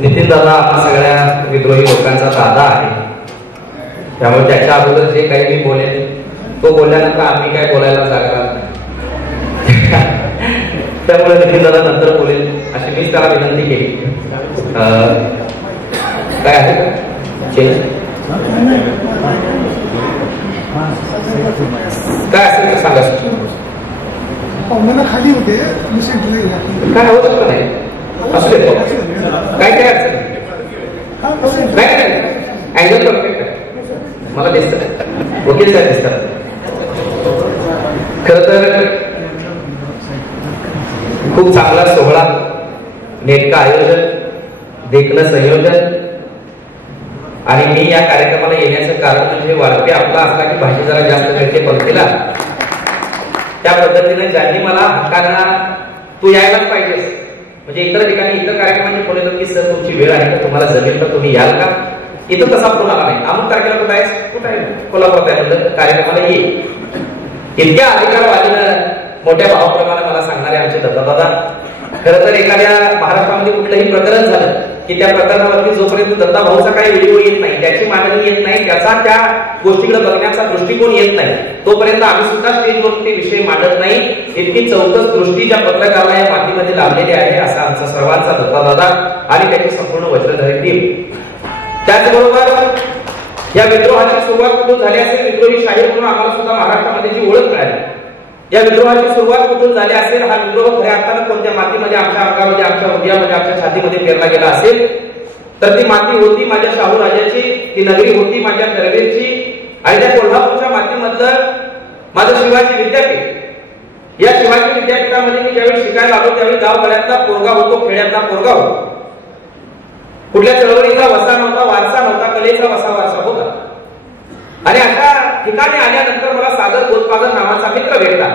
नितीन दादा आपल्या सगळ्या विद्रोही लोकांचा दादा आहे, त्यामुळे त्याच्या अगोदर जे काही मी बोलेन तो बोलल्यानंतर आम्ही काय बोलायला जागणार नाही. त्यामुळे नितीन दादा नंतर बोलेल अशी मीच त्याला विनंती केली. काय आहे का चेंज काय असेल तर सांगा. खाली होते काय हवं शकत नाही असू दे. काय काय अडचण नाही, अँगल परफेक्ट आहे मला दिसत. वकील साहेब दिसतात. खर तर खूप चांगला सोहळा, नेटकं आयोजन, देखणं संयोजन. आणि मी या कार्यक्रमाला येण्याचं कारण म्हणजे वाढपे आपला असला की भाजी जरा जास्त मिळते पंक्तीला. त्या पद्धतीने ज्यांनी मला हक्कांना तू यायलाच पाहिजेस, म्हणजे इतर ठिकाणी इतर कार्यक्रमांची फोन येतात की सर तुमची वेळ आहे का, तुम्हाला जमेल का, तुम्ही याल का. इथं तसा फोन आला नाही. अमुक तारखेला कुठं आहेस, कुठं आहे, कोल्हापुरात आहे, म्हणजे कार्यक्रमाला ये. इतक्या अधिकारवादीनं मोठ्या भावाप्रमाणे मला सांगणारे आमचे दत्तदादा. खरं तर एखाद्या महाराष्ट्रामध्ये कुठलंही प्रकरण झालं की त्या प्रकरणावरती जोपर्यंत दत्ता भाऊचा काही व्हिडिओ येत नाही, त्याची मांडणी येत नाही, त्याचा त्या गोष्टीकडे बघण्याचा दृष्टिकोन येत नाही, तोपर्यंत आम्ही सुद्धा स्टेजवरती ते विषय मांडत नाही. इतकी चौकस दृष्टी ज्या पत्रकाराला या मातीमध्ये लाभलेली आहे असा आमचा सर्वांचा दत्तादादा आणि त्याची संपूर्ण वज्रधारी टीम. त्याचबरोबर या विद्रोहाची सुरुवात कुठून झाली असेल, विद्रोही शाहीर म्हणून आम्हाला सुद्धा महाराष्ट्रामध्ये जी ओळख मिळाली, या विद्रोहाची सुरुवात कुठून झाली असेल, हा विद्रोह खऱ्या अर्थानं कोणत्या मातीमध्ये, आमच्या अंगामध्ये, आमच्या हृदयामध्ये, आमच्या छातीमध्ये पेरला गेला असेल तर ती माती होती माझ्या शाहू राजाची, ती नगरी होती माझ्या करवीरची. आणि त्या कोल्हापूरच्या मातीमधलं माझं शिवाजी विद्यापीठ, या शिवाजी विद्यापीठामध्ये मी ज्यावेळी शिकायला आलो त्यावेळी गावगड्यातला पोरगा होतो, खेड्यातला पोरगा होतो. कुठल्या चळवळीचा वसा नव्हता, वारसा नव्हता, कलेचा वसा वारसा होता. आणि अशा ठिकाणी आल्यानंतर मला सागर गोदपागर नावाचा मित्र भेटला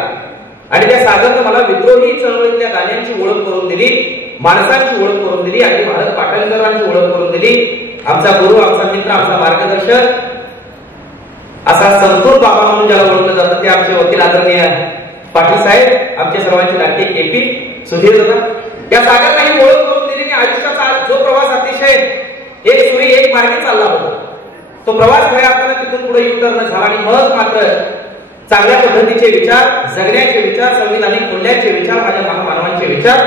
आणि त्या सागरनं मला विद्रोही चळवळीतल्या गाण्यांची ओळख करून दिली, माणसांची ओळख करून दिली आणि भारत पाटणकरांची ओळख करून दिली. आमचा गुरु, आमचा मित्र, आमचा मार्गदर्शक असा संतूर बाबा म्हणून ज्याला ओळखलं जातं ते आमचे वकील आदरणीय पाटील साहेब, आमचे सर्वांचे लाडके केपी सुधीर दादा. या सागरने ओळख करून दिली की आयुष्याचा जो प्रवास अतिशय एक सुरी एक मार्गे चालला होता, तो प्रवास खऱ्या अर्थानं तिथून पुढे युटर्न झाला. आणि मग मात्र चांगल्या पद्धतीचे विचार, जगण्याचे विचार, संविधानिक मूल्यांचे विचार, माझ्या महामानवांचे विचार,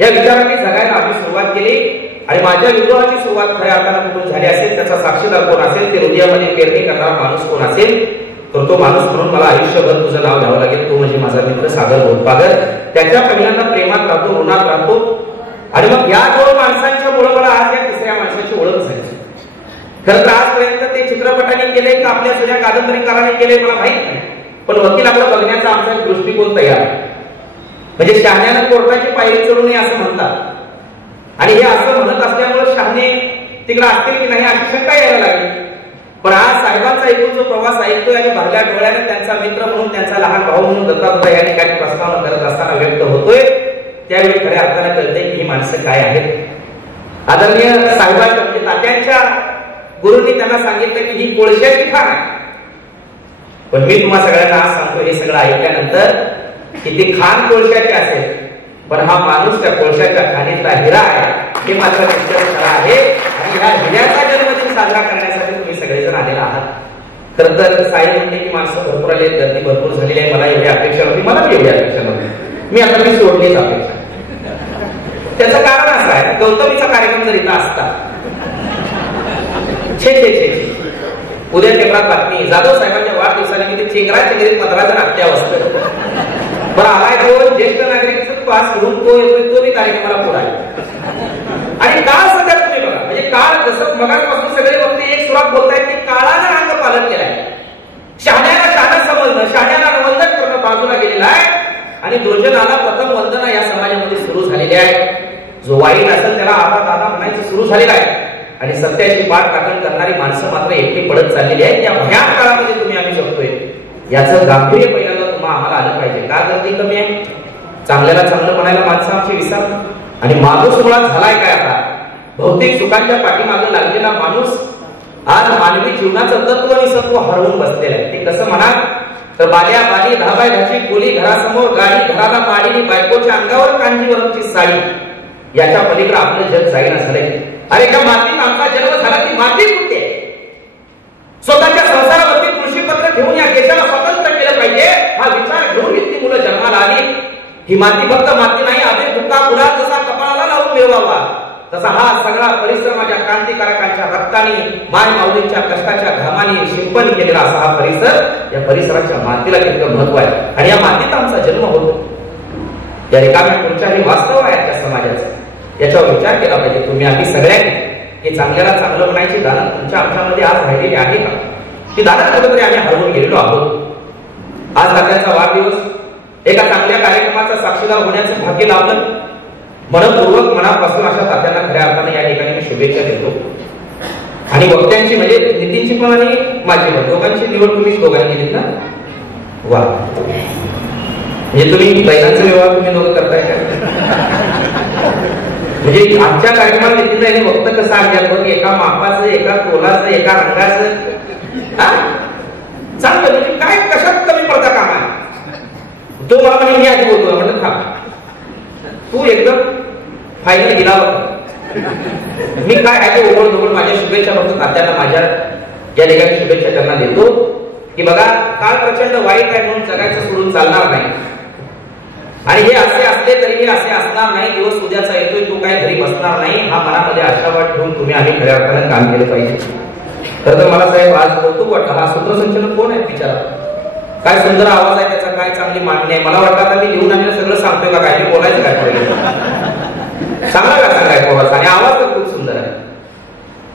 या विचारांनी जगायला आम्ही सुरुवात केली. आणि माझ्या विद्रोहाची सुरुवात खऱ्या अर्थानं कुठून झाली असेल, त्याचा साक्षीदार कोण असेल, ते हृदयामध्ये पेरणी करणारा माणूस कोण असेल, तर तो माणूस म्हणून मला आयुष्यभर तुझं नाव घ्यावं लागेल. तो म्हणजे माझा मित्र सागर गोदपागर. त्याच्या पहिल्यांदा प्रेमात राहतो, ऋणात राहतो. आणि मग या दोन माणसांच्या मुळे मला आज या तिसऱ्या माणसाची ओळख झाली. खरं तर आजपर्यंत ते चित्रपटाने केले का आपल्या जुन्या कादंबरीकाराने केले मला माहित नाही, पण वकिलाकडे बघण्याचा आमचा दृष्टिकोन तयार आहे. म्हणजे शहाण्यानं कोर्टाची पायरी चढू नये असं म्हणतात. आणि हे असं म्हणत असल्यामुळे शहाणे तिकडे असतील की नाही अशी शंका यायला लागली. पण आज साहेबांचा एकूण जो प्रवास ऐकतोय आणि भरल्या डोळ्याने त्यांचा मित्र म्हणून, त्यांचा लहान भाऊ म्हणून दत्तादादा या ठिकाणी प्रस्तावना करत असताना व्यक्त होतोय, त्यावेळी खऱ्या अर्थानं कळतंय की ही माणसं काय आहेत. आदरणीय साहेबांच्या म्हणजे तात्यांच्या गुरुंनी त्यांना सांगितलं की ही कोळशाची खाण आहे. पण मी तुम्हा सगळ्यांना आज सांगतो, हे सगळं ऐकल्यानंतर की ती खाण कोळशाची असेल, पण हा माणूस त्या कोळशाच्या खाणीतला हिरा आहे हे मात्र निश्चित खरं आहे. आणि ह्या हिऱ्याचा जन्मदिन साजरा करण्यासाठी तुम्ही सगळेजण आलेला आहात. खरं तर साहेब म्हणते की माणसं भरपूर आले, गर्दी भरपूर झालेली आहे, मला एवढी अपेक्षा नव्हती, मला एवढी अपेक्षा नव्हती, मी सोडलीच अपेक्षा. त्याचं कारण असं आहे, गौतमीचा कार्यक्रम जर इथं असता, छे छे छे उद्या पेपरात बातमी, जाधव साहेबांच्या वाढदिवसानिमित्त चेंगरा चेंगरीत 15 जण अत्यावस्थेत. बरं आलाय तो ज्येष्ठ नागरिक पास करून तो येतोय, तो मी कार्यक्रमाला पुढे आहे. आणि काळ सध्या तुम्ही बघा, म्हणजे काळ जसं मगापासून सगळे वक्ते एक सुरात बोलतायत की काळानं अंग पालन केलाय. शहाण्याला शहाणा समजणं, शहाण्याला वंदन करणं बाजूला गेलेलं आहे आणि दुर्जनाला प्रथम वंदना या समाजामध्ये सुरू झालेली आहे. जो वाईट असेल त्याला आता दादा म्हणायचं सुरू झालेलं आहे. आणि सत्याची पाठ टाकण करणारी माणसं मात्र एकटी पडत चाललेली आहेत. या भयान काळामध्ये तुम्ही आम्ही जगतोय, याचं गांभीर्य पहिल्यांदा तुम्हाला आम्हाला आलं पाहिजे. का गर्दी कमी आहे, चांगल्याला चांगलं म्हणायला माणसं आमची विसर. आणि माणूस मुळात झालाय काय आता, भौतिक सुखांच्या पाठीमागे लागलेला माणूस आज मानवी जीवनाचं तत्व आणि सत्व हरवून बसलेलं आहे. ते कसं म्हणा तर बाल्या बाली 10 बाय 10ची खोली, घरासमोर गाडी, घराला माडी, बायकोच्या अंगावर कांजीवरमची साडी, याच्या पलीकडे आपलं जग जाईना झालंय. ही माती फक्त माती नाही, अबीर बुक्का गुलाल जसा कपाळाला लावून मिळवावा तसा हा सगळा परिसर माझ्या क्रांतिकारकांच्या रक्ताने, माय माऊलींच्या कष्टाच्या घामाने शिंपण केलेला असा हा परिसर, या परिसराच्या मातीला तितकं महत्व आहे. आणि या मातीत आमचा जन्म होतो. या रिकाम्या खुर्च्याही वास्तव आहे त्या समाजाचं. याच्यावर विचार केला पाहिजे तुम्ही आम्ही सगळ्यांनी. की चांगल्याला चांगलं म्हणायची दानत तुमच्या आमच्यामध्ये आज राहिलेली आहे का? ती दानत कुठेतरी आम्ही हरवून गेलेलो आहोत. आज तात्याचा वाढदिवस, एका चांगल्या कार्यक्रमाचा साक्षीदार होण्याचं भाग्य लाभलं. मनपूर्वक मनापासून अशा तात्यांना खऱ्या अर्थाने या ठिकाणी मी शुभेच्छा देतो. आणि वक्त्यांची म्हणजे नितीनची पण आणि माझी पण दोघांची निवड तुम्ही दोघांनी केलीत ना? वा, म्हणजे तुम्ही बैलांचा व्यवहार तुम्ही दोघं करताय का? म्हणजे आमच्या कार्यक्रमाला नितीनला वक्त कसं आणलं, एका मापाचं, एका तोलाचं, एका रंगाचं, चांगलं. म्हणजे काय कशात कमी पडता कामा आहे? तो मला म्हणजे मी आधी बोलतो म्हणत थांब, तू एकदम फायनल गेला होता. मी काय आहे ते ओढ दोघड माझ्या शुभेच्छा फक्त तात्यांना माझ्या या ठिकाणी शुभेच्छा त्यांना देतो. की बघा, काळ प्रचंड वाईट आहे म्हणून जगायचं सोडून चालणार नाही. आणि हे असे असले तरी हे असे असणार नाही. दिवस उद्याचा येतोय, तू काय घरी बसणार नाही. हा मनामध्ये आशावाद ठेवून तुम्ही आम्ही खऱ्या अर्थाने काम केलं पाहिजे. खरं तर मला साहेब आज कौतुक वाटतं. हा सूत्रसंचालक कोण आहे बिचारा? काय सुंदर आवाज आहे त्याचा, काय चांगली मांडणी आहे. मला वाटतं आता मी लिहून आणलेलं सगळं सांगतोय का काय, मी बोलायचं काय पहिले सांगा का सांगाय पोहाचा. आणि आवाज तर खूप सुंदर आहे.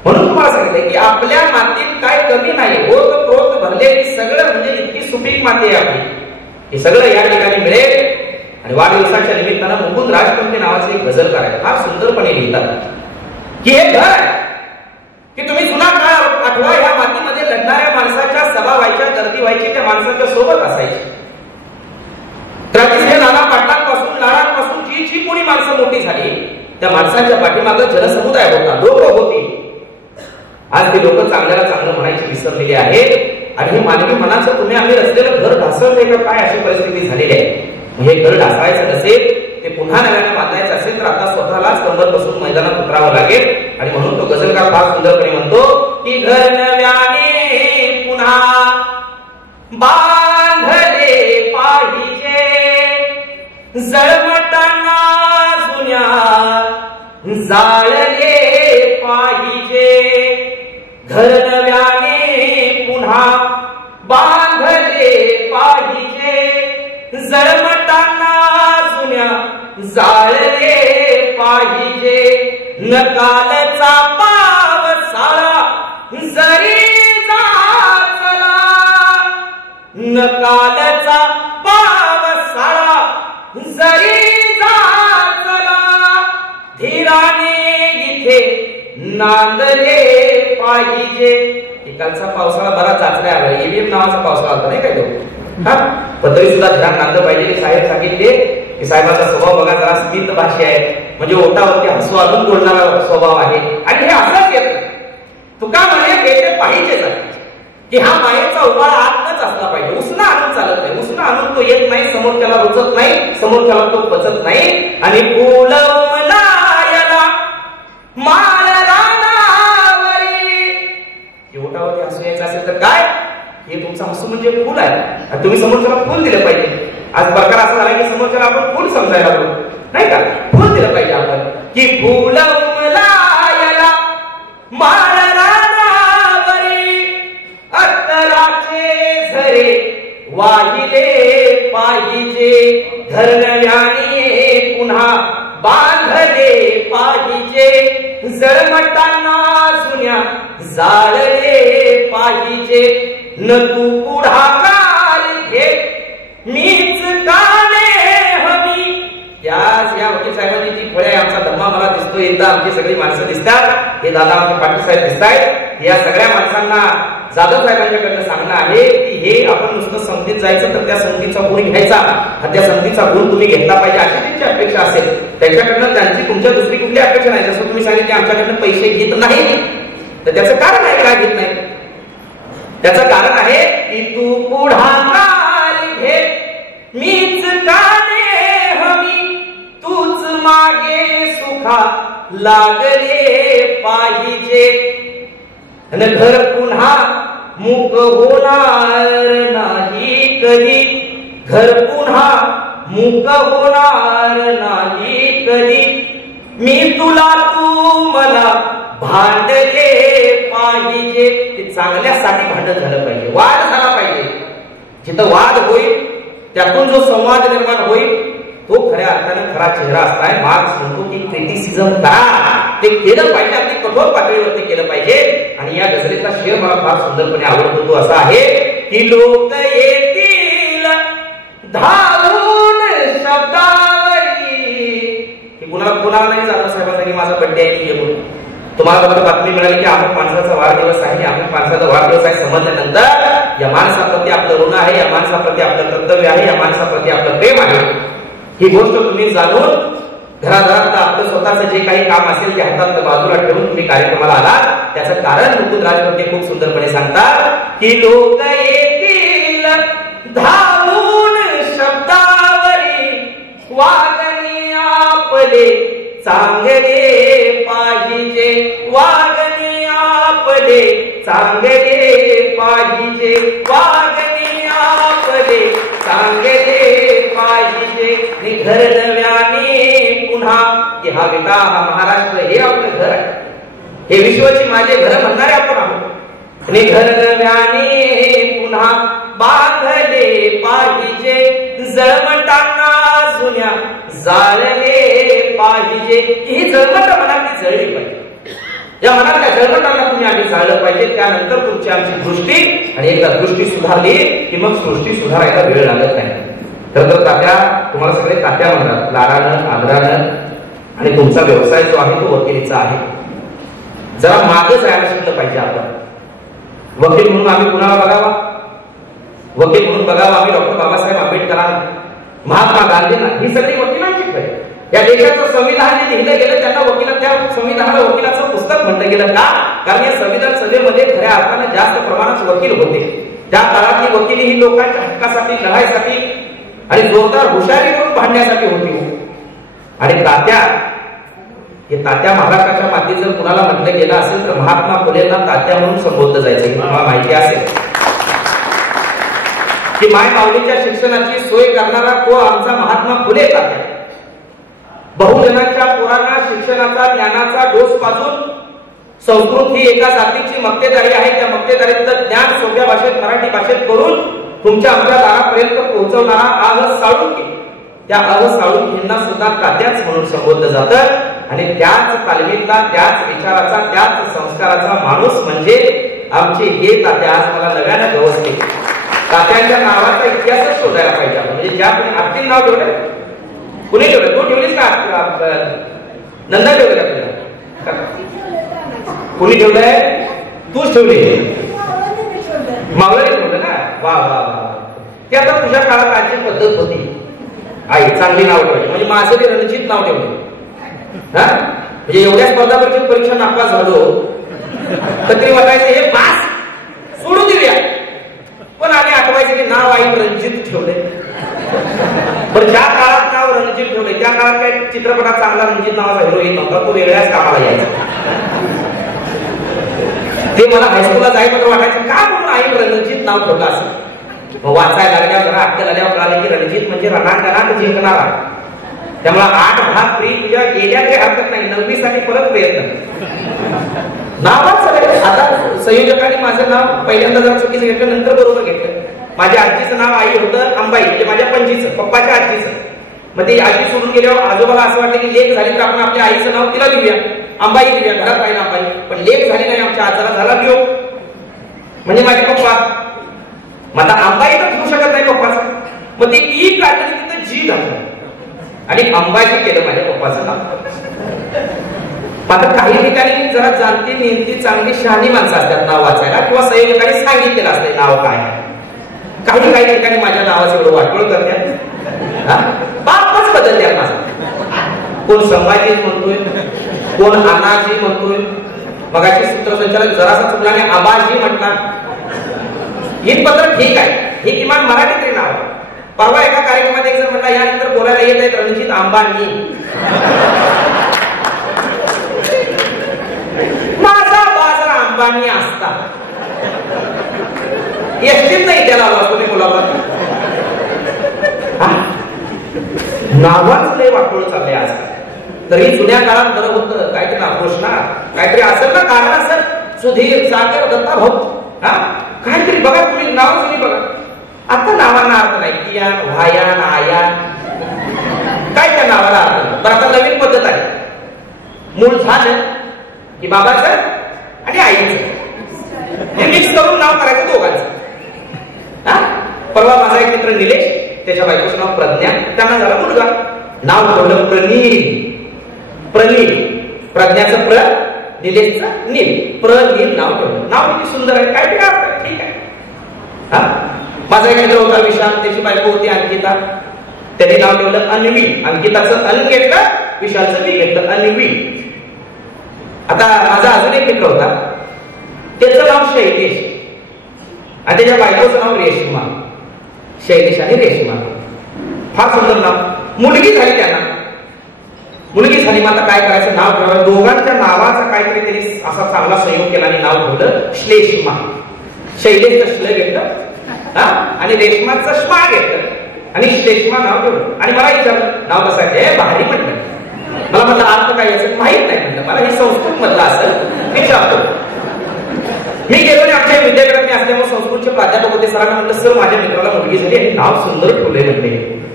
म्हणून तुम्हाला सांगितलंय की आपल्या मातीत काय कमी नाही. होत प्रोत भरलेली सगळं म्हणजे इतकी सुपीक माती आहे आपली. हे सगळं या ठिकाणी मिळेल. आणि वाढदिवसाच्या निमित्तानं मुकुंद राजपंते नावाचे एक गझलकार आहे, फार सुंदरपणे लिहितात की हे घर आहे की तुम्ही जुना काळ आठवा. या मातीमध्ये लढणाऱ्या माणसाच्या सभा व्हायच्या, गर्दी व्हायची, त्या माणसाच्या सोबत असायची. क्रांतिसिंह नाना पाटलांपासून लाडांपासून जी जी कोणी माणसं मोठी झाली त्या माणसांच्या पाठीमागे जनसमुदाय होता, लोक होती. आज ते लोक चांगल्याला चांगलं म्हणायची विसरलेली आहेत. आणि हे मानवी मनाचं तुम्ही आम्ही रचलेलं घर ढासळतंय का काय, अशी परिस्थिती झालेली आहे. हे घर ढासायचं नसेल, ते पुन्हा नव्याने बांधायचं असेल तर आता स्वतःलाच कंबर बसून मैदानात उतरावं लागेल. आणि म्हणून तो गझलकार फार सुंदरपणे म्हणतो की घर नव्याने पुन्हा बांधले पाहिजे, जळमटांना जुन्या जाळले पाहिजे. घर नव्याने पुन्हा बांधले पाहिजे, जळमटांना जुन्या जाळले पाहिजे. नकालचा पावसाळा जरी जाचला, नकालचा पावसाळा जरी जाचला, धीराने इथे नांदले पाहिजे. कालचा पावसाळा बरा चाचण्या आला, ईव्हीएम नावाचा पावसाळा होता नाही काय तो, पत्री सुद्धा ध्यान नांदलं पाहिजे. साहेब सांगितले की साहेबांचा स्वभाव बघा जरा स्मित भाषी आहे, म्हणजे ओटावरती हसू आणून बोलणारा स्वभाव आहे. आणि हे असंच येत तुका म्हणे येते पाहिजेच की हा मायेचा उभाळ आतच असला पाहिजे. उसना आणून चालत नाही, उसना आणून तो येत नाही, समोरच्याला रुचत नाही, समोरच्याला तो पचत नाही. आणि फुल मलायला माळ रानावरी, ओटावरती हसू यायचं असेल तर काय, हे तुमचं हसू म्हणजे फुल आहे. तुम्ही समोरच्याला फुल दिलं पाहिजे. आज प्रकार असा झाला की समोरच्याला आपण फुल समजायला लागलो नाही का, फुल दिलं पाहिजे आपण की फुल उमलायला माळ रानावरी, अत्तराचे झरे वाहिले पाहिजे. घर नव्याने पुन्हा बांधले पाहिजे, जळमटांना जुन्या जाळले पाहिजे. न तू पुढाकार घे मीच काने हवी. या वकील साहेबांची जी फळे आमचा धम्मा मला दिसतो, एकदा आमची सगळी माणसं दिसतात, हे दादा आमचे पाटील साहेब दिसत आहेत. या सगळ्या माणसांना जाधव साहेबांच्याकडनं सांगणं आहे की हे आपण नुसतं संगतीत जायचं तर त्या संगतीचा गुण घ्यायचा आणि त्या संगतीचा गुण तुम्ही घेतला पाहिजे अशी त्यांची अपेक्षा असेल. त्याच्याकडनं त्यांची तुमच्या दुसरी कुठली अपेक्षा नाही. जसं तुम्ही सांगितले आमच्याकडनं पैसे घेत नाही, तर त्याचं कारण आहे काय घेत नाही. त्याचं कारण आहे की तू पुढाकार घे मीच काने हवी, तूच मागे सुखा लागले पाहिजे. घर पुन्हा मूक होणार नाही कधी, घर पुन्हा मुक होणार नाही कधी, मी तुला तू मला भांडले पाहिजे. ते चांगल्यासाठी भांडण झालं पाहिजे, वाद झाला पाहिजे. जिथं वाद होईल त्यातून जो संवाद निर्माण होईल तो खऱ्या अर्थानं खरा चेहरा असताय. मार्क्स म्हणतो की क्रिटिसिझम करा, ते केलं पाहिजे, अगदी कठोर पातळीवरती केलं पाहिजे. आणि या गझलेचा शेर मला फार सुंदरपणे आवडतो. तो असा आहे की लोक येतील धावून शब्दावरी. हे कुणाला नाही जाधव साहेबांनी माझा बड्डे आहे म्हणून. तुम्हाला फक्त बातमी मिळाली की अमुक माणसाचा वाढदिवस आहे, अमुक माणसाचा वाढदिवस आहे समजल्यानंतर या माणसाप्रती आपलं ऋण आहे, या माणसाप्रती आपलं कर्तव्य आहे, या माणसाप्रती आपलं प्रेम आहे, ही गोष्ट तुम्ही जाणून घराघरात आपलं स्वतःचं जे काही काम असेल ते हातात बाजूला ठेवून तुम्ही कार्यक्रमाला आलात. त्याचं कारण मुकुंद राजभटे खूप सुंदरपणे सांगतात की लोक येतील धावून शब्दावरी, वागणे आपले चांगले पाहिजे, वागणे आपले चांगले पाहिजे, वागणे आपले चांगले पाहिजे. घर नव्याने पुन्हा, की हा विटा हा महाराष्ट्र हे आपलं घर आहे, हे विश्वाची माझे घर म्हणणारे आपण आहोत. घर नव्याने पुन्हा बांधले पाहिजे, जळमटांना जुन्या जाळले पाहिजे. ही जळमट मनातली जळली पाहिजे, या मनातल्या जळमटांना तुम्ही आधी जाळलं पाहिजे. त्यानंतर तुमची आमची दृष्टी, आणि एकदा दृष्टी सुधारली की मग सृष्टी सुधारायला वेळ लागत नाही. तर तात्या, तुम्हाला सगळे तात्या म्हणतात लाडानं आदरानं. आणि तुमचा व्यवसाय जो आहे तो वकिलीचा आहे. जरा मागे जायला शिकलं पाहिजे आपण. वकील म्हणून आम्ही कुणाला बघावा? वकील म्हणून बघावा आम्ही डॉक्टर बाबासाहेब आंबेडकरांना, महात्मा गांधींना. ही सगळी वकिलांचीच आहे. या देशाचं संविधान जे लिहिलं गेलं त्यांना त्या संविधानाला वकिलाचं पुस्तक म्हटलं गेलं का? कारण या संविधान सभेमध्ये खऱ्या अर्थानं जास्त प्रमाणात वकील होते. त्या काळातली वकिली ही लोकांच्या हक्कासाठी, लढाईसाठी आणि जोरदार हुशारी करून भांडण्यासाठी होती. आणि तात्या, हे तात्या महाराष्ट्राच्या मातीत जर कुणाला म्हटलं गेलं असेल तर महात्मा फुलेंना तात्या म्हणून संबोधलं जायचं. तुम्हाला माहिती असेल की माय माऊलीच्या शिक्षणाची सोय करणारा तो आमचा महात्मा फुले तात्या. बहुजनांच्या पोरांना शिक्षणाचा, ज्ञानाचा डोस पाजून संस्कृत ही एका जातीची मक्तेदारी आहे. त्या मक्तेदारीतलं ज्ञान सोप्या भाषेत, मराठी भाषेत करून तुमच्या आमच्या दारापर्यंत पोहोचवणारा आह साळुंके, त्या आह साळुंकेंना सुद्धा तात्याच म्हणून संबोधलं जातं. आणि त्याच तालमीतला, त्याच विचाराचा, त्याच संस्काराचा माणूस म्हणजे आमचे हे तात्या. आज मला नव्यानं गवसते. तात्यांच्या नावाचा इतिहासच शोधायला पाहिजे आपण. म्हणजे ज्या कोणी आरती नाव ठेवलं, कुणी ठेवलं? तू ठेवलीस का? नंदा ठेवलं का? कुणी ठेवलंय? तूच ठेवली. मावळाने ठेवलं ना? वा वा वा. ते आता तुझ्या काळात आजची पद्धत होती. आई चांगली नाव ठेवली. म्हणजे माझं ते रणजित नाव ठेवलं. हा, म्हणजे एवढ्या स्पर्धा परीक्षा नापास झालो तरी वाटायचं हे पास सोडून देऊया. पण आम्ही आठवायचं की नाव आई रणजित ठेवले. पण ज्या काळात नाव रणजित ठेवले त्या काळात काही चित्रपटात चांगला रणजित नावाचा हिरो येत नव्हता. तो वेगळ्याच कामाला यायचा. ते मला हायस्कूलला जायचं वाटायचं का म्हणून आई रणजित नाव ठेवलं असं. वाचायला लागल्या, जरा अक्कल आल्यावर कळालं की रणजित म्हणजे रणांगणात जिंकणारा. त्यामुळे 8 भाग फ्री तुझ्या गेल्या काही हरकत नाही. 9वी साठी परत प्रयत्न. नावाच आता संयोजकांनी माझं नाव पहिल्यांदा जरा चुकीचं घेतलं, नंतर बरोबर घेतलं. माझ्या आजीचं नाव आई होतं अंबाई, म्हणजे माझ्या पणजीचं, पप्पाच्या आजीचं. मग ती आजी सोडून गेल्यावर आजोबाला असं वाटलं की लेक झाली तर आपण आपल्या आईचं नाव तिला देऊया, अंबाई देऊया. घरात राहिला अंबाई. पण लेक झाली नाही आमच्या आजाला, झाला लिओ म्हणजे माझे पप्पा. मग आता अंबाई तर ठेवू शकत नाही पप्पाचं. मग ते ई काढलं तिथं जी घातलं आणि अंबाजी केलं माझ्या पप्पाचं नाव. मात्र काही ठिकाणी जरा जाणती नेमती चांगली शहाणी माणसं असतात नाव वाचायला, किंवा संयोजकांनी सांगितलेलं असतं नाव काय. काही ठिकाणी माझ्या नावाचं एवढं वाटोळ करतात, बापच बदलतात माझा. कोण संभाजी म्हणतोय, कोण अनाजी म्हणतोय. मगाशी सूत्रसंचालक जरासा चुकला आणि आबाजी म्हटला. हे पत्र ठीक आहे, हे किमान मराठीत तरी नाव. परवा एका कार्यक्रमात एक जण म्हटला यानंतर बोलायला येत आहेत रणजित अंबानी. माझा बाजार अंबानी असता एसटीत नाही त्याला असतो मुलाखत. नावाच लय वाटोळ चाललंय आजकाल. तरी जुन्या काळात बरं होतं, काहीतरी आक्रोश ना, काहीतरी असेल ना कारण असेल, सुधीर, सागर, दत्ता भाऊ, हा काहीतरी बघा, तुम्ही नाव जुनी बघा. आता नावांना अर्थ नाही, कियान, व्हायान, आयान, काय त्या नावाला अर्थ नाही. तर आता नवीन पद्धत आहे, मूळ झालं की बाबाचं आणि आईचं हे मिक्स करून नाव करायचं दोघांचं. परवा माझा एक मित्र निलेश, त्याच्या बायकोचं नाव प्रज्ञा, त्यांना झाला मुलगा, नाव ठेवलं प्रनील. प्रनील, प्रज्ञाचं प्र, निलेशचं नील, प्रनील नाव ठेवलं. नाव किती सुंदर आहे, काय ठीक आहे. हा माझा एक मित्र होता विशाल, त्याची बायको होती अंकिता, त्याने नाव ठेवलं अन्वी. अंकिताचं अन घेतलं, विशालचं बी घेतलं, अन्वी. आता माझा अजून एक मित्र होता, त्याचं नाव शैलेश आणि त्याच्या बायकोचं नाव रेश्मा. शैलेश आणि रेश्मा, फार सुंदर नाव. मुलगी झाली त्यांना, मुलगी झाली, मग आता काय करायचं, नाव ठेवायचं. दोघांच्या नावाचा काहीतरी त्यांनी असा चांगला संयोग केला आणि नाव ठेवलं श्लेष्मा. शैलेशचं श्ल घेतलं आणि रेश्माचं श्मा घेतलं आणि श्लेष्मा नाव ठेवलं. आणि मला विचारलं नाव कसं आहे, भारी म्हटलं. मला म्हटलं अर्थ काय असेल माहित नाही म्हटलं, मला हे संस्कृत मधलं असेल विचारतो. मी गेलो आणि आमच्या विद्यापीठात असल्यामुळे संस्कृतचे प्राध्यापक होते. सरांना म्हटलं सर माझ्या मित्राला मुलगी झाली आणि नाव सुंदर ठेवलंय म्हटले,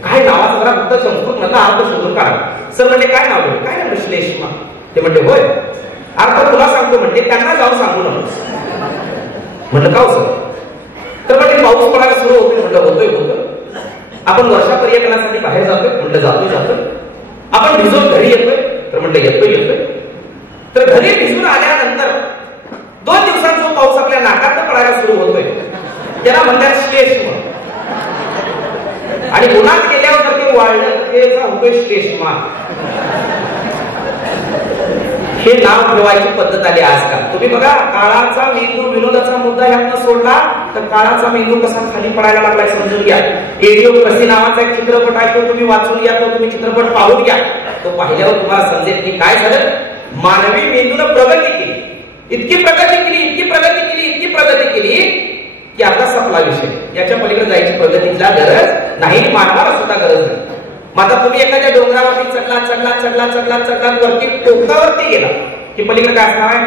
काय नावाचं जरा फक्त संस्कृत मधला अर्थ शोधून काढा. सर म्हणजे काय नाव ठेवलं, काय नाही श्लेष्मा. ते म्हणते होय, अर्थ तुला सांगतो म्हणते, त्यांना जाऊन सांगू नको. म्हटलं का सर, तर म्हणजे पाऊस पडायला सुरू होतो. म्हटलं होतोय. आपण वर्षा पर्यटनासाठी बाहेर जातोय. म्हटलं जातोय. आपण भिजून घरी येतोय. तर म्हटलं येतोय. तर घरी भिजून आल्यानंतर 2 दिवसात जो पाऊस आपल्या नाकात पडायला सुरू होतोय त्याला म्हणतात श्लेष्म. आणि उन्हात गेल्यावर जर ते वाढलं तर त्याचा होतोय श्लेष्मा. हे नाव ठेवायची पद्धत आली आजकाल. तुम्ही बघा, काळाचा मेंदू विनोदाचा मुद्दा यातनं सोडला तर काळाचा मेंदू कसा खाली पडायला लागलाय समजून घ्या. एडिओ कसी नावाचा एक चित्रपट आहे, तो तुम्ही वाचून घ्या, तो तुम्ही चित्रपट पाहून घ्या. तो पाहिल्यावर तुम्हाला समजेल की काय झालं. मानवी मेंदूनं प्रगती केली, इतकी प्रगती केली की आता संपला विषय. याच्या पलीकडे जायची प्रगतीला गरज नाही, मानवाला सुद्धा गरज नाही. मग आता तुम्ही एखाद्या डोंगरावरती चढला वरती टोकावरती गेला की पलीकडे काय असणार आहे,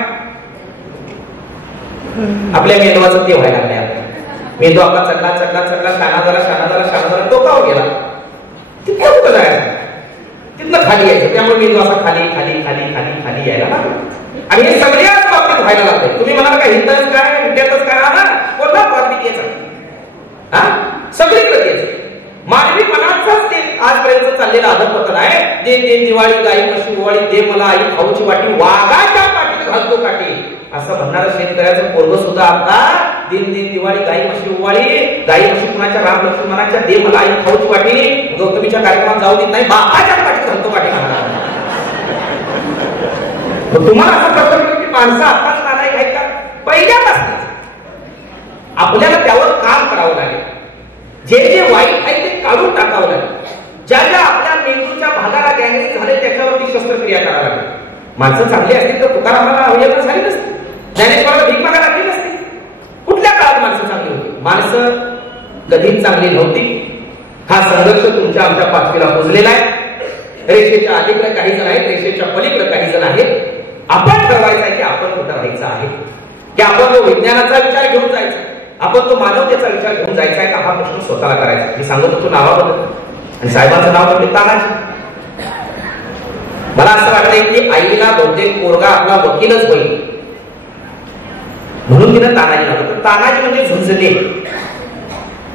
आपल्या मेंदवाचं ते व्हायला लागले. मेंदू आपला चढला शाना झाला टोकावर गेला. तिथे कुठं जायचं, तिथनं खाली यायचं. त्यामुळे मेंदू असा खाली यायला लागला. आणि हे सगळ्याच बाबतीत व्हायला लागतंय. तुम्ही म्हणाल का हितच काय विद्यातच काय कोणता बाबतीत सगळीकडे तेच. मानवी मनाचाच ते आजपर्यंत चाललेलं अधपतन आहे. दे दिवाळी गाई म्हशी ओवाळी, दे मला आई खाऊची वाटी, वाघाच्या पाठीत घालतो काठी, असं म्हणणारं शेतकऱ्याचं पोरगं सुद्धा आता दिन दिवाळी गाई म्हशी ओवाळी, गाई म्हशी कुणाच्या राम लक्ष्मणाच्या, दे मला आई खाऊची वाटी, गौतमीच्या कार्यक्रमात जाऊ देत नाही, बापाच्या पाठीत घालतो काठी घालणार. तुम्हाला असा प्रश्न पडतो की माणसं आताच नालायक आहेत का? पहिल्यापासून आपल्याला त्यावर काम करावं लागेल. जे वाईट आहे ते काढून टाकावं लागेल. ज्या आपल्या मेंदूच्या भागाला गँग्रीन झाले त्याच्यावरती शस्त्रक्रिया करावी लागेल. माणसं चांगली असतील तर तुकारामाला अवयव झाली नसते, ज्ञानेश्वराला भीक मागायला लागली नसते. कुठल्या काळात माणसं चांगली होती? माणसं कधीच चांगली नव्हती. हा संघर्ष तुमच्या आमच्या पाचवीला पोचलेला आहे. रेषेच्या अलीकडे काही जण आहेत, रेषेच्या पलीकडे काही जण आहेत. आपण ठरवायचं आहे की आपण कुठं राहायचं आहे, की आपण तो विज्ञानाचा विचार घेऊन जायचा, आपण तो मानवतेचा विचार घेऊन जायचा आहे का, हा प्रश्न स्वतःला करायचा. मी सांगत होतो नावाबद्दल, आणि साहेबांचं नाव म्हणजे तानाजी. मला असं वाटतंय की आईला बहुतेक पोरगा आपला वकीलच होईल म्हणून तिनं तानाजी नाव. तानाजी म्हणजे झुंजणे,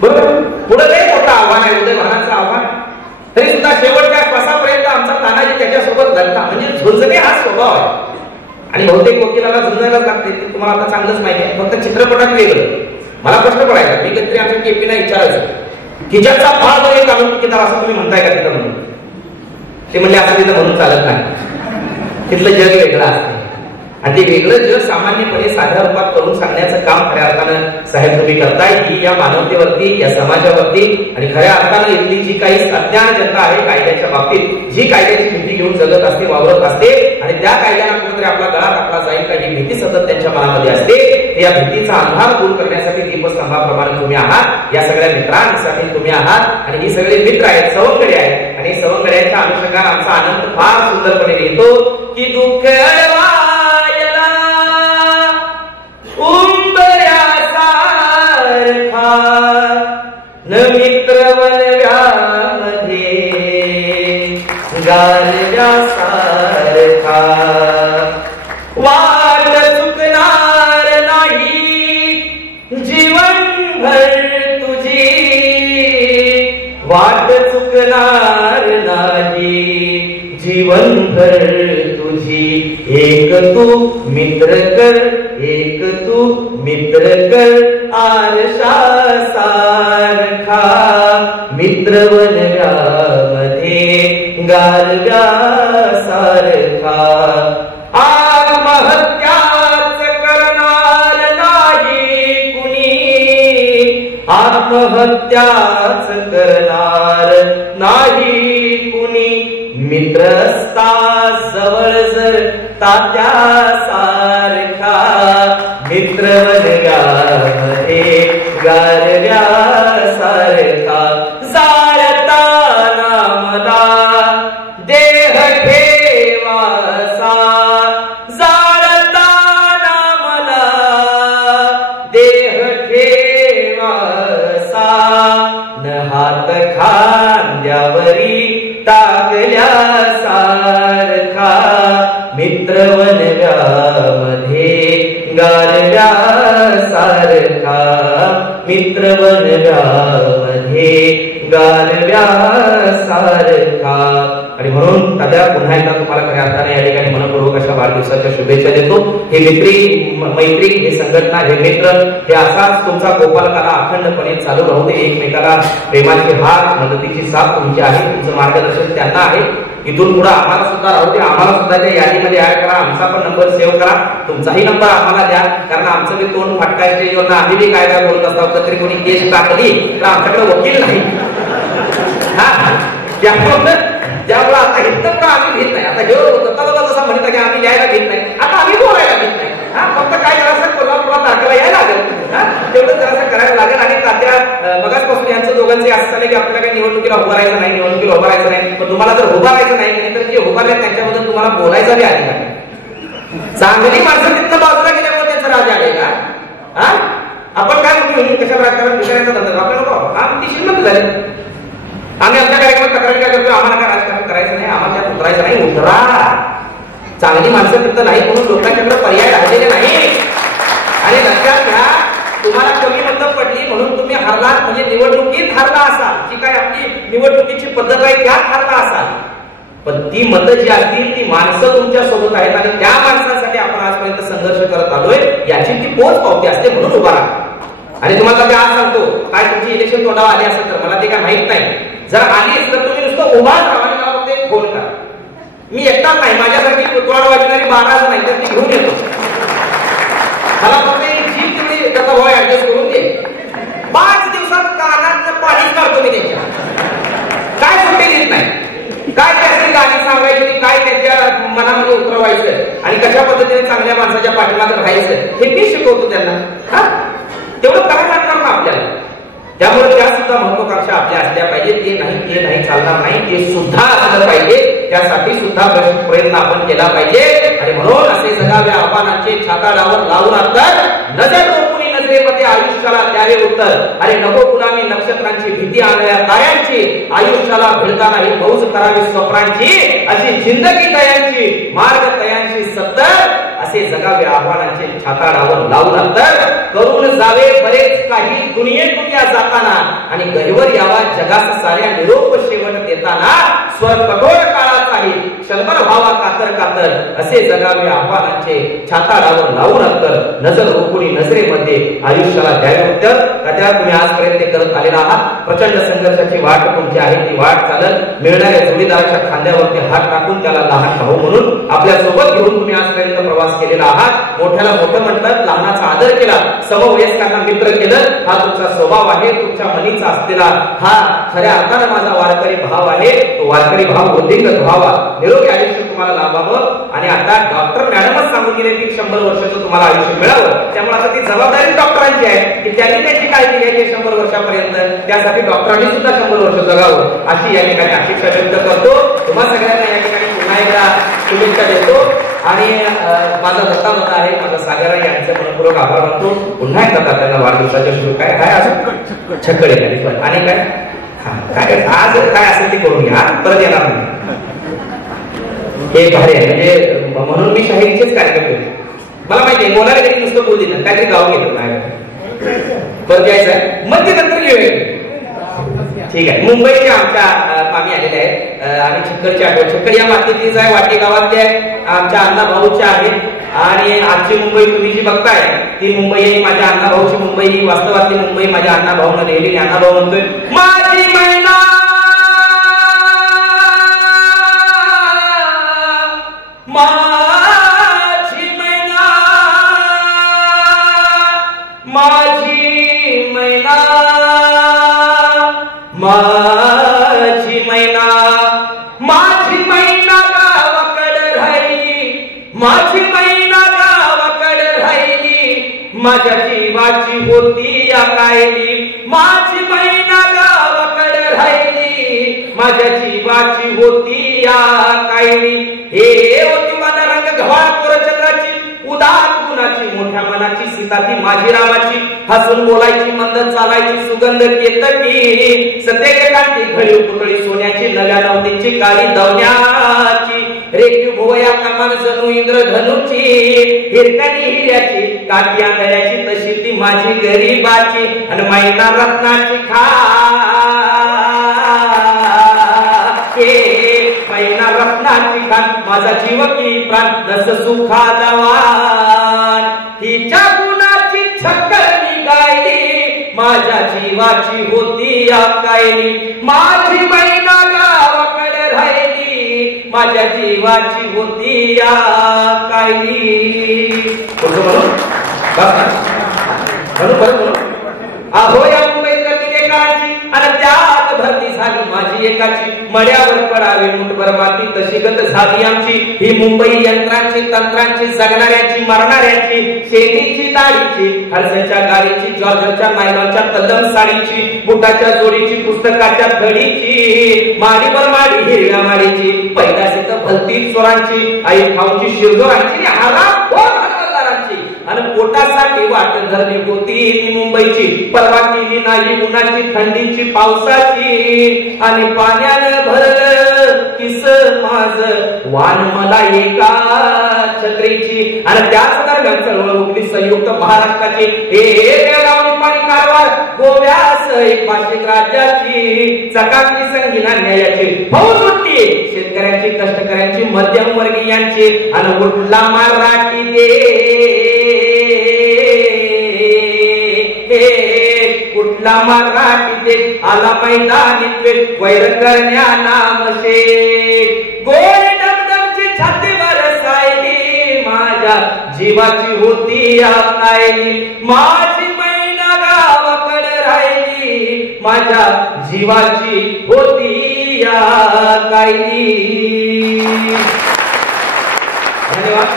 बरोबर. पुढे लय मोठं आव्हान आहे, उदयभानाचं आव्हान. तरी सुद्धा शेवटच्या श्वासापर्यंत आमचा तानाजी त्याच्यासोबत लढला. म्हणजे झुंजणे हा स्वभाव आहे. आणि बहुतेक वकिलाला झुंजायलाच लागते, ते तुम्हाला आता चांगलंच माहिती आहे. फक्त चित्रपटात वेगळं. मला प्रश्न पडायचा, मी कधीतरी आमच्या केपीला विचारायचं की ज्याचा फाळ जो एक कानून किताब असं तुम्ही म्हणताय का तिथं म्हणून. ते म्हणले असं तिथं म्हणून चालत नाही, तिथलं जग वेगळं असते. आणि ते वेगळं जग सामान्यपणे साध्या रूपात करून सांगण्याचं काम खऱ्या अर्थानं साहेब तुम्ही करताय. ही या मानवतेवरती, या समाजावरती आणि खऱ्या अर्थानं इथली जी काही अज्ञान जनता आहे कायद्याच्या बाबतीत, जी कायद्याची भीती घेऊन जगत असते, वावरत असते, आणि त्या कायद्याला कुठेतरी तरी आपला गळा कापला जाईल का ही भीती सतत त्यांच्या मनामध्ये असते. या भीतीचा अंधार दूर करण्यासाठी दीपस्तंभाप्रमाणे तुम्ही आहात. या सगळ्या मित्रांसाठी तुम्ही आहात आणि ही सगळे मित्र आहेत, सवंगडी आहेत आणि सवंगड्यांच्या अनुषंगाने आमचा आनंद फार सुंदरपणे येतो की दुःख अडवायला उंबऱ्यासारखा न मित्र वनव्यामध्ये गारव्यासारखा वाट चुकणार नाही जीवनभर तुझी, वाट चुकणार नाही जीवनभर तुझी. एक तू मित्र कर, एक तू मित्र कर आरशा सारखा मित्र वनव्यामध्ये गारव्या सारखा. आत्महत्याच करणार नाही कुणी, आत्महत्याच करणार नाही कुणी. मित्र असता जवळ जर तात्या सारखा मित्र वनव्यामध्ये गारव्या सारखा. जाळताना मला देह ठेवासा, जाळताना मला देह ठेवासा. न हात खांद्यावरी टाकल्या सारखा मित्र वनव्यामध्ये गारव्या सारखा मित्र वनव्यामध्ये गारव्या सारखा. आणि म्हणून दादा पुन्हा एकदा तुम्हाला खऱ्या अर्थाने या ठिकाणी मनपूर्वक अशा वाढदिवसाच्या शुभेच्छा देतो. हे मैत्री, हे संघटना, हे मित्र, हे असाच तुमचा गोपालकाला अखंडपणे चालू राहू दे. एकमेकाला प्रेमाची हात, मदतीची साथ तुमची आहे, तुमचं मार्गदर्शन त्यांना आहे. इथून पुढे आम्हाला सुद्धा राहू दे, आम्हाला सुद्धा त्या यादीमध्ये ऍड करा, आमचा पण नंबर सेव्ह करा, तुमचाही नंबर आम्हाला द्या. कारण आमचं बी तोंड फटकायचे योजना आम्ही बी काय काय बोलत असतो. तरी कोणी केस टाकली तर आमच्याकडे वकील नाही. त्यामुळे आता इथं पण आम्ही घेत नाही. आता हे जसा म्हणत की आम्ही लिहायला घेत नाही, आता आम्ही बोलायला घेत नाही. फक्त काय करायचं, कोल्हापूरला दाखला यायला लागेल, तेवढं जरासं करायला लागेल. आणि तात्या मगाचपासून यांचं दोघांचे असं झालं की आपल्याला काही निवडणुकीला उभं राहायचं नाही, निवडणुकीला उभं राहायचं नाही. पण तुम्हाला जर उभं राहायचं नाही तर जे उभारले त्यांच्याबद्दल तुम्हाला बोलायचा बी अधिकार नाही. चांगली माणसं तिथं बाजूला गेल्यामुळे त्यांचं राज आले का? आपण काय म्हणतो कशा प्रकारे विचारायचा धंदा आपल्या नको, आम्ही श्रीमंत झाले. आम्ही आमच्या कार्यक्रमात तक्रारी काय करतो, आम्हाला काय राजकारण करायचं नाही, आम्हाला त्यात उतरायचं नाही. उतरा, चांगली माणसं तिथं नाही म्हणून लोकांच्याकडे पर्याय राहिलेले नाही. आणि लक्षात घ्या, तुम्हाला कमी मतं पडली म्हणून तुम्ही हरलात म्हणजे निवडणुकीत हरला असाल, जी काय आपली निवडणुकीची पद्धत आहे त्यात हरला असाल. पण ती मतं जी असतील ती माणसं तुमच्या सोबत आहेत आणि त्या माणसांसाठी आपण आजपर्यंत संघर्ष करत आलोय याची ती पोच पावती असते, म्हणून उभा राहा. आणि तुम्हाला ते आज सांगतो, काय तुमची इलेक्शन तोंडावर आली असेल तर मला ते काय माहित नाही. जर आलीच तर तुम्ही नुसतं उभाच राहा आणि मला फक्त एक फोन करा. मी एकटाच नाही, माझ्यासाठी तोंड वाजवणारी 12 जण नाही तर ती घेऊन येतो. मला फक्त एक जीप तेवढी त्याचा भाव ऍडजस्ट करून दे. 5 दिवसात कानात पाणीच काढतो मी त्यांच्या. काय सुट्टी देत नाही, काय त्याची गाणी सांगायची, काय त्यांच्या मनामध्ये उतरवायचं आणि कशा पद्धतीने चांगल्या माणसाच्या पाठीमागे राहायचं हे मी शिकवतो त्यांना. तेवढं करायला लागणार ना आपल्याला. त्यामुळे त्या सुद्धा महत्वाकांक्षा आपल्या असल्या पाहिजे. ते नाही चालणार नाही, ते सुद्धा असलं पाहिजे. त्यासाठी सुद्धा प्रयत्न आपण केला पाहिजे. आणि म्हणून असे जगाव्या आव्हानांचे छाताडावर लावून अंतर नजर रोखून नजरेमध्ये आयुष्याला द्यावे उत्तर. अरे नको गुलामी नक्षत्रांची भीती आणल्या ताऱ्यांची, आयुष्याला भिडताना ही मौज करावी स्वप्नांची, अशी जिंदगी तयांची मार्ग तयांची सत्तर. असे जगावे आव्हानांचे छाताडावर लावून अंतर करून जावे बरेच काही दुनियेतून या जाताना आणि गरीवर यावा जगास साऱ्या निरोप शेवट देताना स्वर कठोर काळाचाही क्षणभर व्हावा कातर कातर. असे जगावे आव्हानांचे छाताडावर लावून अंतर नजर रोखून नजरेमध्ये आयुष्याला द्यावे उत्तर. त्या तुम्ही आजपर्यंत करत आलेला आहात. प्रचंड संघर्षाची वाट तुमची आहे, ती वाट चालत मिळणाऱ्या जोडीदाराच्या खांद्यावरती हात टाकून त्याला लहान भाऊ म्हणून आपल्या सोबत घेऊन तुम्ही आजपर्यंत प्रवास केलेला आहात. मोठ्याला मोठं म्हणतात, लहानाचा आदर केला, समवयस्कांना मित्र केलं. हा तुमचा स्वभाव आहे, तुमच्या मनीचा असलेला हा खऱ्या अर्थानं माझा वारकरी भाव आहे. तो वारकरी भाव वृद्धिंगत व्हावा. निरोगी आयुष्य तुम्हाला लाभावं. आणि आता डॉक्टर मॅडमच सांगून गेले की 100 वर्षाचं तुम्हाला आयुष्य मिळावं. त्यामुळे आता ती जबाबदारी डॉक्टरांची आहे की त्यांनी त्याची काळजी घ्यायची 100 वर्षापर्यंत. त्यासाठी डॉक्टरांनी सुद्धा 100 वर्ष जगावं अशी या ठिकाणी अपेक्षा व्यक्त करतो. तुम्हा सगळ्यांना या ठिकाणी पुन्हा एकदा शुभेच्छा देतो. आणि माझा दत्ता होता आहे, माझा सागर आहे, यांचे मनपूर्वक आभार मानतो. पुन्हा एकदा त्यांना वाढदिवसाच्या शुभेच्छा. काय असं छक्कड आहे आणि काय काय आज काय असेल ते करून घ्या, परत येणार नाही. हे भारी आहे. म्हणजे म्हणून मी शाहिरीचेच कार्यक्रम केले. मला माहिती आहे बोलायला कधी नुसतं बोल दिलं, काहीतरी गाव घेतलं काय परत यायचं आहे, मग ते नंतर घेऊया. ठीक आहे. मुंबईचे आमच्या मामी आलेले आहेत आणि छक्कडची आठवण. छक्कड या मातीचीच आहे, वाटे गावातले आहे, आमच्या अण्णा भाऊच्या आहेत. आणि आजची मुंबई तुम्ही जी बघताय ती मुंबई आहे माझ्या अण्णा भाऊची मुंबई, ही वास्तवातली मुंबई माझ्या अण्णा भाऊनं लिहिली. अण्णा भाऊ म्हणतोय माझी मैना माझी मैना माझी मैना माझी मैना माझी मैना गावाकडे राहिली, माझी मैना गावाकडे राहिली, माझ्या जीवाची होती या कायली. माझी मैना गावाकडे राहिली, माझ्या जीवाची होती या कायली. हे होती माझा रंग गव्हाळ कोरचंद्राची, उदार गुणाची, मोठ्या मनाची, सीता ती माझी रामाची, हसून बोलायची, मंद चालायची, सुगंध केतकी, सत्यकांती घडी पुतळी सोन्याची, नव्या नवतीची, काळी दवण्याची, रेखीव भुवया कमान जणू इंद्रधनुची, हिरकणी हिऱ्याची, काठी आंधळ्याची, तशी ती माझी गरीबाची. आणि मैना रत्नाची खा मैना रत्नाची खान, माझा जीव की प्राण, रस सुखादवान, हिच्या गुणाची छक्कर मी गायली, माझ्या जीवाची होती या कायली. माझी मैना गावाकडे राहिली, माझ्या जीवाची होती या कायली. अहो या मुंबईत गर्दी काळाची आणि त्यात भरती झाली माझी एकाची, मड्यावर पडावी मुठभर माती, तशी गत झाली आमची. ही मुंबई यंत्रांची, तंत्रांची, जगणाऱ्याची, मरणाऱ्याची, शेतीची, दाढीची, हळसच्या गाडीची, जॉर्जरच्या नायलॉनच्या तल्लम साडीची, बुटाच्या जोडीची, पुस्तकाच्या घडीची, माडीवर माडी हिरव्या माडीची, पैदाशी तर भलती चोरांची, आई खाऊची शिरजोरांची, हराम आणि पोटासाठी वाट धरली होती मुंबईची. परवा केली नाही उन्हाची, थंडीची, पावसाची, आणि पाण्यानं भरलं किस माझ वान मला एका छत्रीची. आणि त्याच दरम्यान चळवळ उठली संयुक्त महाराष्ट्राची. हे बेळगाव निपाणी कारवार गोव्यास एक भाषिक राज्याची, चकाकली संगीना न्यायाची, फौज उठली शेतकऱ्यांची, कष्टकऱ्यांची, मध्यम वर्गीयांची. आणि उठला मराठी दे कुठला मराठी देश आला मैदानी वैर करण्या नामशे. गोळी डमडमची छाती बरसायली, माझ्या जीवाची होती या कायली. माझी मैना गावाकडे राहिली, माझ्या जीवाची होती या कायली. धन्यवाद.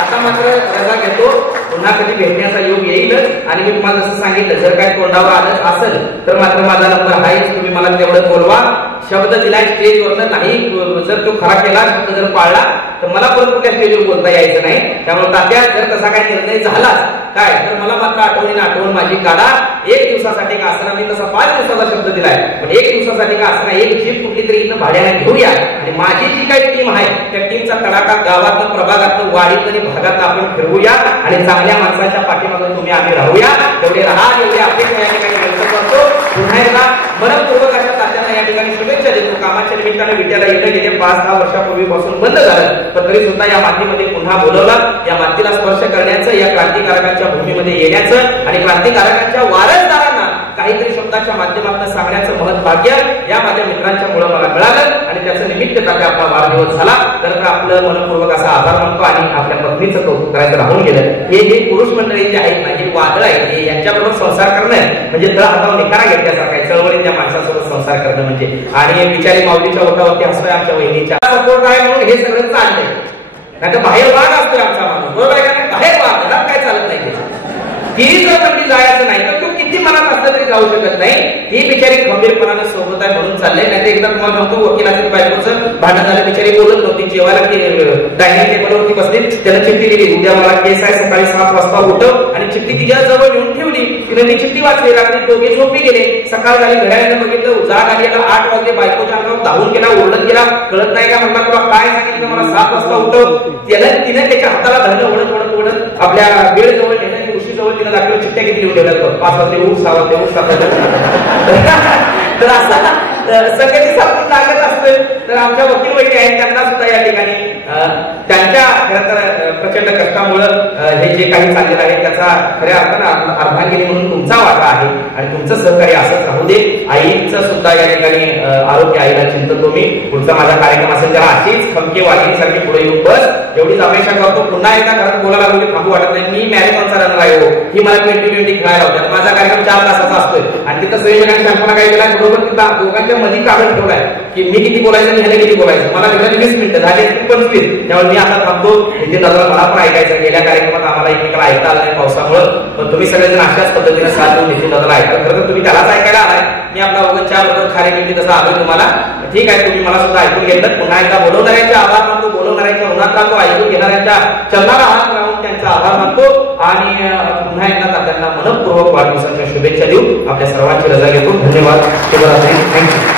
आता मात्र रजा घेतो. पुन्हा कधी भेटण्याचा योग येईलच. आणि मी तुम्हाला जसं सांगितलं जर काय तोंडावर आलं असेल तर मात्र माझा नंबर आहेच, तुम्ही मला तेवढं बोलवा. शब्द दिलाय स्टेजवरनं नाही, जर तो खरा केला, शब्द जर पाळला तर मला परत कुठल्या स्टेजवर बोलता यायचं नाही. त्यामुळे तात्या जर तसा काही निर्णय झालाच काय तर मला मात्र आठवण माझी काढा. 1 दिवसासाठी का असणार, मी तसा 5 दिवसाचा शब्द दिलाय, पण 1 दिवसासाठी का असणार एक जीप कुठली तरी इथं भाड्याने घेऊया. आणि माझी जी काही टीम आहे त्या टीमचा तडाखा गावातनं, प्रभागातनं, वाडीत आणि भागात आपण फिरवूया. आणि चांगल्या माणसाच्या पाठीमागे तुम्ही आम्ही राहूया. तेवढे राहा, एवढे अपेक्षा या ठिकाणी व्यक्त करतो. पुन्हा एकदा मनपूर्वक अशा तात्यांना या ठिकाणी शुभेच्छा देतो. कामाच्या निमित्ताने विद्यालय येणं गेले 5-10 वर्षापूर्वीपासून बंद झालं, पण तरी सुद्धा या मातीमध्ये पुन्हा बोलवलं, या मातीला स्पर्श करण्याचं, या क्रांतिकारकांच्या भूमीमध्ये येण्याचं आणि क्रांतिकारकांच्या वारसदारांना काहीतरी शब्दाच्या माध्यमातून सांगण्याचं महत् भाग्य या माझ्या मित्रांच्या मुळे मला मिळालं आणि त्याचं निमित्त ताकद आपला वाढदिवस झाला. तर आपलं मनपूर्वक असा आभार मानतो आणि आपल्या पत्नीचं कौतुक करायचं राहून गेलं. हे पुरुष मंडळी जे आहेत ना, हे वादळ आहे, यांच्याबरोबर संसार करणं म्हणजे तळ हातावर निखारा घेतल्यासारखं आहे. चळवळीत त्या माणसासोबत संसार करणं म्हणजे. आणि बिचारी माऊलीच्या ओठावरती हसतोय आमच्या वहिनीच्या सपोर्ट आहे म्हणून हे सगळं चाललंय. नाही तर बाहेर वाद असतोय आमचा माणूस, बरोबर आहे का? बाहेर वाद घरात काय चालत नाही. ती जर म्हणली जायचं नाही तर तू किती मनात असलं तरी जाऊ शकत नाही. ही बिचारी खंबीरपणाने सोबत आहे म्हणून चाललंय. नाही तर एकदा तुम्हाला सांगतो, वकिलाच्या बायकोचं भांडण झालं, बिचारी बोलत नव्हती. जेवायला डायनिंग टेबलवरती बसली, त्याला चिठ्ठी दिली, उद्या मला केस आहे, सकाळी 7 वाजता उठव. आणि चिठ्ठी तिच्या जवळ नेऊन ठेवली. तिने ती चिठ्ठी वाचली. रात्री दोघे झोपी गेले. सकाळ झाली, घड्याळाने बघितलं, जाग आली, 8 वाजले. बायकोच्या अंगावर धावून गेला, ओरडत गेला, कळत नाही का म्हणला, तुला काय सांगितलं, मला 7 वाजता उठव. तिने त्याच्या हाताला धरलं, ओढत ओढत ओढत आपल्या बेड जवळ नेलं. उशी जवळ तिला दाखवलं, चिठ्ठ्या किती लिहून ठेवल्या, 5 वाजले उठ, 6 वाजले उठ, 7 वाजले. तर असा सगळ्यांनी सापडून लागत असतोय. तर आमच्या वकील वैद्य आहेत, त्यांना सुद्धा या ठिकाणी त्यांच्या खरं तर प्रचंड कष्टामुळं हे जे काही चाललेलं आहे त्याचा खऱ्या अर्थानं अर्धांगिनी म्हणून तुमचा वाटा आहे आणि तुमचं सहकार्य असंच राहू दे. आईचं सुद्धा या ठिकाणी आरोग्य आईला चिंततो मी. पुढचा माझा कार्यक्रम असेल त्याला अशीच खमके वाहिनीसारखी पुढे येऊन बस एवढीच अपेक्षा करतो. पुन्हा एकदा घरात बोलायला लागलो की थांबू वाटत नाही. मी मॅरेथॉनचा रनर आहे हो, ही मला 20-20 खेळायला होत्या. माझा कार्यक्रम 4 तासाचा असतोय आणि तिथं संयोजकांनी सांगताना काय केला, बरोबर तिथं दोघांच्या मध्ये कागद ठेवलाय की मी किती बोलायचं आणि ह्याने किती बोलायचं. मला दिलं 20 मिनिटं झाली, 25. त्यामुळे मी आता थांबतो. इथे दादा मला पण ऐकायचं. गेल्या कार्यक्रमात आम्हाला एकमेकाला ऐकता आलं नाही पावसामुळे, पण तुम्ही सगळेजण अशाच पद्धतीने साथ देऊन नितीन दादाला ऐकलं. खरं तर तुम्ही त्यालाच ऐकायला आलाय. मी आपला वगैरे 4 बरोबर खारे मिळते तसं आलोय तुम्हाला. ठीक आहे, तुम्ही मला सुद्धा ऐकून घेतलं. पुन्हा एकदा बोलवणाऱ्यांचे आभार मानतो, बोलवणाऱ्यांच्या उन्हात राहतो, ऐकून घेणाऱ्यांच्या चरणाला हात लावून त्यांचा आभार मानतो आणि पुन्हा एकदा त्यांना मनपूर्वक वाढदिवसाच्या शुभेच्छा देऊ आपल्या सर्वांची रजा घेतो. धन्यवाद. शुभरात्री. थँक्यू.